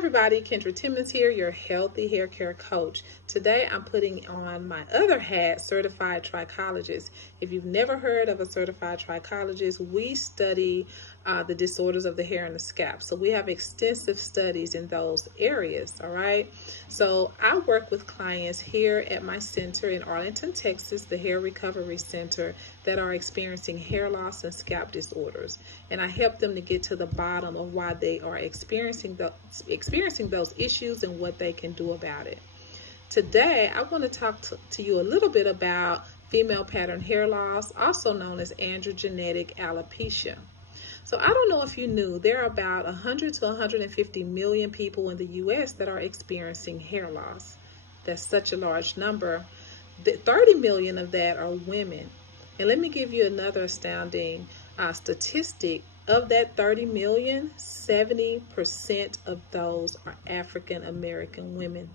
everybody, Kendra Timmons here, your healthy hair care coach. Today I'm putting on my other hat, certified trichologist. If you've never heard of a certified trichologist, we study the disorders of the hair and the scalp. So we have extensive studies in those areas, all right? So I work with clients here at my center in Arlington, Texas, the Hair Recovery Center, that are experiencing hair loss and scalp disorders. And I help them to get to the bottom of why they are experiencing those issues and what they can do about it. Today, I want to talk to you a little bit about female pattern hair loss, also known as androgenetic alopecia. So I don't know if you knew, there are about 100 to 150 million people in the U.S. that are experiencing hair loss. That's such a large number. 30 million of that are women. And let me give you another astounding statistic. Of that 30 million, 70% of those are African American women.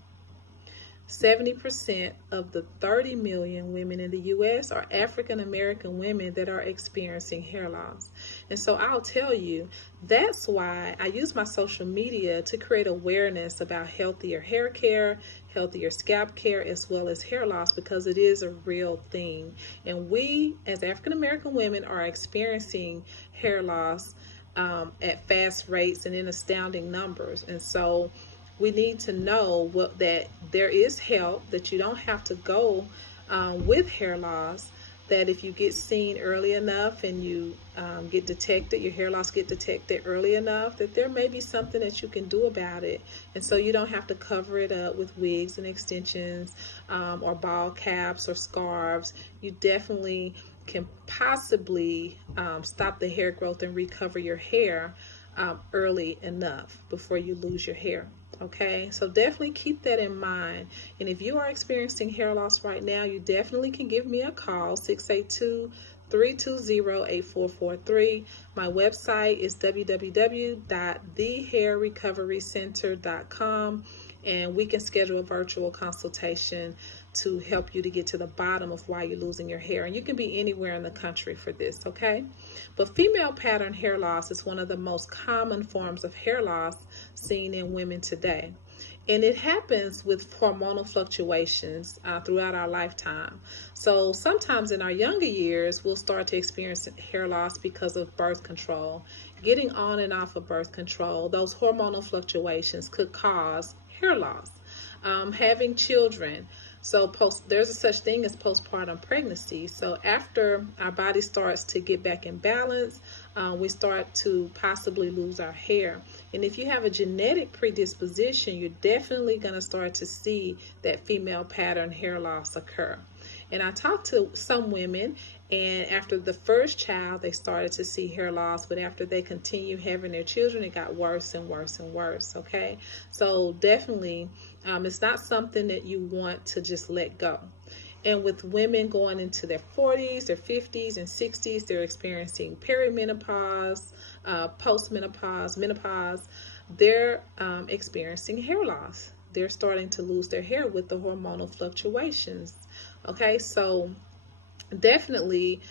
70% of the 30 million women in the U.S. are African American women that are experiencing hair loss. And so I'll tell you, that's why I use my social media to create awareness about healthier hair care, healthier scalp care, as well as hair loss, because it is a real thing. And we, as African American women, are experiencing hair loss at fast rates and in astounding numbers. And so we need to know that there is help, that you don't have to go with hair loss, that if you get seen early enough and you get detected, your hair loss get detected early enough, that there may be something that you can do about it. And so you don't have to cover it up with wigs and extensions or ball caps or scarves. You definitely can possibly stop the hair growth and recover your hair early enough before you lose your hair. Okay, so definitely keep that in mind. And if you are experiencing hair loss right now, you definitely can give me a call, 682-320-8443. My website is www.thehairrecoverycenter.com, and we can schedule a virtual consultation to help you to get to the bottom of why you're losing your hair. And you can be anywhere in the country for this, okay? But female pattern hair loss is one of the most common forms of hair loss seen in women today. And it happens with hormonal fluctuations throughout our lifetime. So sometimes in our younger years, we'll start to experience hair loss because of birth control. Getting on and off of birth control, those hormonal fluctuations could cause hair loss. Having children. So there's a such thing as postpartum pregnancy. So after our body starts to get back in balance, we start to possibly lose our hair. And if you have a genetic predisposition, you're definitely going to start to see that female pattern hair loss occur. And I talked to some women, and after the first child, they started to see hair loss, but after they continued having their children, it got worse and worse and worse, okay? So definitely, it's not something that you want to just let go. And with women going into their 40s, their 50s, and 60s, they're experiencing perimenopause, postmenopause, menopause. They're experiencing hair loss. They're starting to lose their hair with the hormonal fluctuations. Okay, so definitely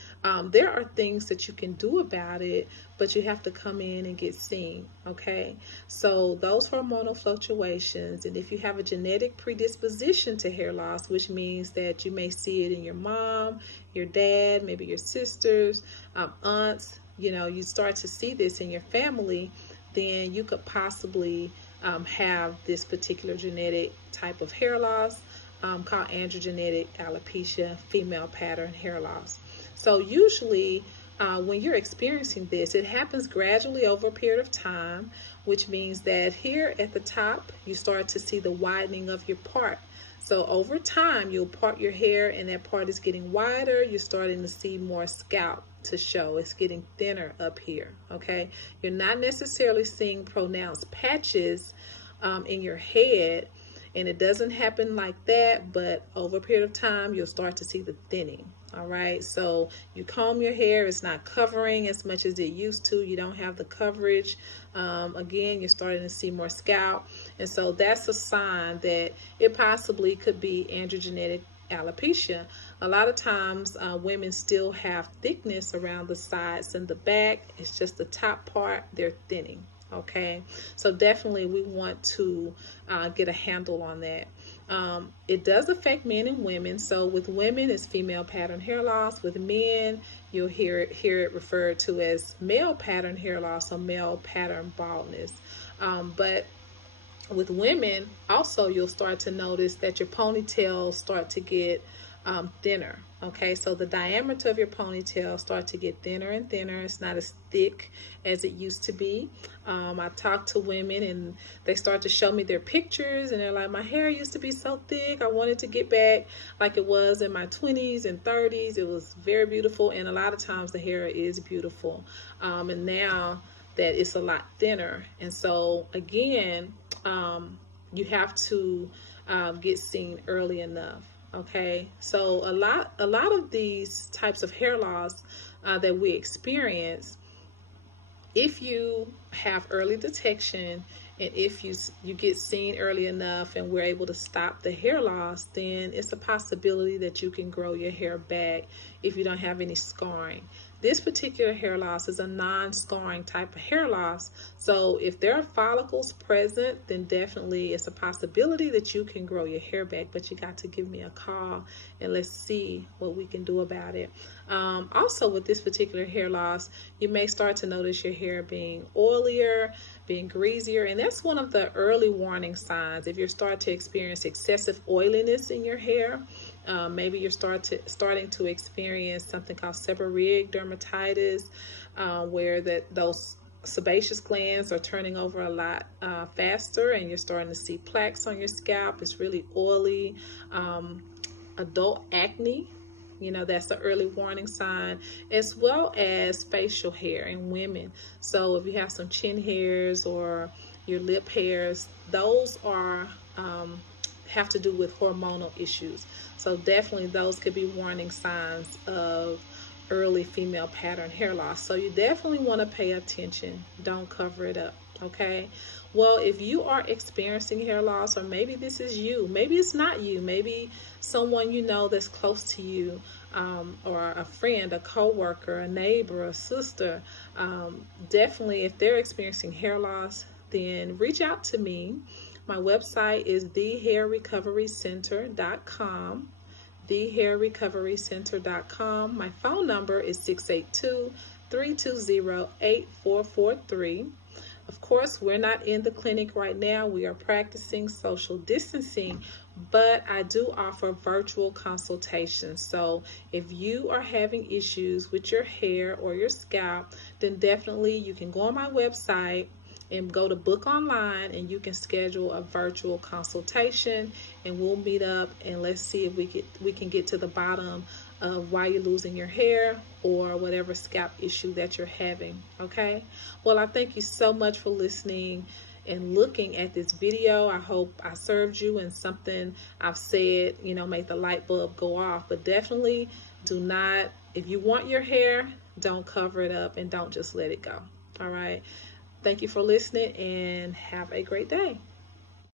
there are things that you can do about it, but you have to come in and get seen. Okay, so those hormonal fluctuations, and if you have a genetic predisposition to hair loss, which means that you may see it in your mom, your dad, maybe your sisters, aunts, you start to see this in your family, then you could possibly have this particular genetic type of hair loss called androgenetic alopecia, female pattern hair loss. So usually when you're experiencing this, it happens gradually over a period of time, which means that here at the top, you start to see the widening of your part. So over time, you'll part your hair and that part is getting wider. You're starting to see more scalp to show. It's getting thinner up here, okay? You're not necessarily seeing pronounced patches in your head, and it doesn't happen like that, but over a period of time, you'll start to see the thinning. All right, so you comb your hair, it's not covering as much as it used to. You don't have the coverage. Again, you're starting to see more scalp. And so that's a sign that it possibly could be androgenetic alopecia. A lot of times women still have thickness around the sides and the back. It's just the top part, they're thinning. Okay, so definitely we want to get a handle on that. It does affect men and women. So with women, it's female pattern hair loss. With men, you'll hear it referred to as male pattern hair loss or male pattern baldness. But with women, also you'll start to notice that your ponytails start to get thinner. Okay, so the diameter of your ponytail start to get thinner and thinner. It's not as thick as it used to be. I talk to women and they start to show me their pictures and they're like, my hair used to be so thick. I wanted to get back like it was in my 20s and 30s. It was very beautiful, and a lot of times the hair is beautiful. And now that it's a lot thinner, and so again, you have to get seen early enough. Okay, so a lot of these types of hair loss that we experience, if you have early detection and if you get seen early enough and we're able to stop the hair loss, then it's a possibility that you can grow your hair back if you don't have any scarring. This particular hair loss is a non-scarring type of hair loss. So if there are follicles present, then definitely it's a possibility that you can grow your hair back, but you got to give me a call and let's see what we can do about it. Also with this particular hair loss, you may start to notice your hair being oilier, being greasier, and that's one of the early warning signs. If you start to experience excessive oiliness in your hair, maybe you're starting to experience something called seborrheic dermatitis, where those sebaceous glands are turning over a lot faster, and you're starting to see plaques on your scalp. It's really oily. Adult acne, that's the early warning sign, as well as facial hair in women. So if you have some chin hairs or your lip hairs, those are have to do with hormonal issues. So definitely those could be warning signs of early female pattern hair loss. So you definitely want to pay attention. Don't cover it up. Okay. Well, if you are experiencing hair loss, or maybe this is you, maybe it's not you, maybe someone you know that's close to you, or a friend, a coworker, a neighbor, a sister, definitely if they're experiencing hair loss, then reach out to me. My website is thehairrecoverycenter.com. thehairrecoverycenter.com. My phone number is 682-320-8443. Of course, we're not in the clinic right now. We are practicing social distancing, but I do offer virtual consultations. So if you are having issues with your hair or your scalp, then definitely you can go on my website and go to book online, and you can schedule a virtual consultation, and we'll meet up and let's see if we can get to the bottom of why you're losing your hair or whatever scalp issue that you're having. Okay, well, I thank you so much for listening and looking at this video. I hope I served you, and something I've said made the light bulb go off. But definitely do not, if you want your hair, don't cover it up and don't just let it go. All right, thank you for listening and have a great day.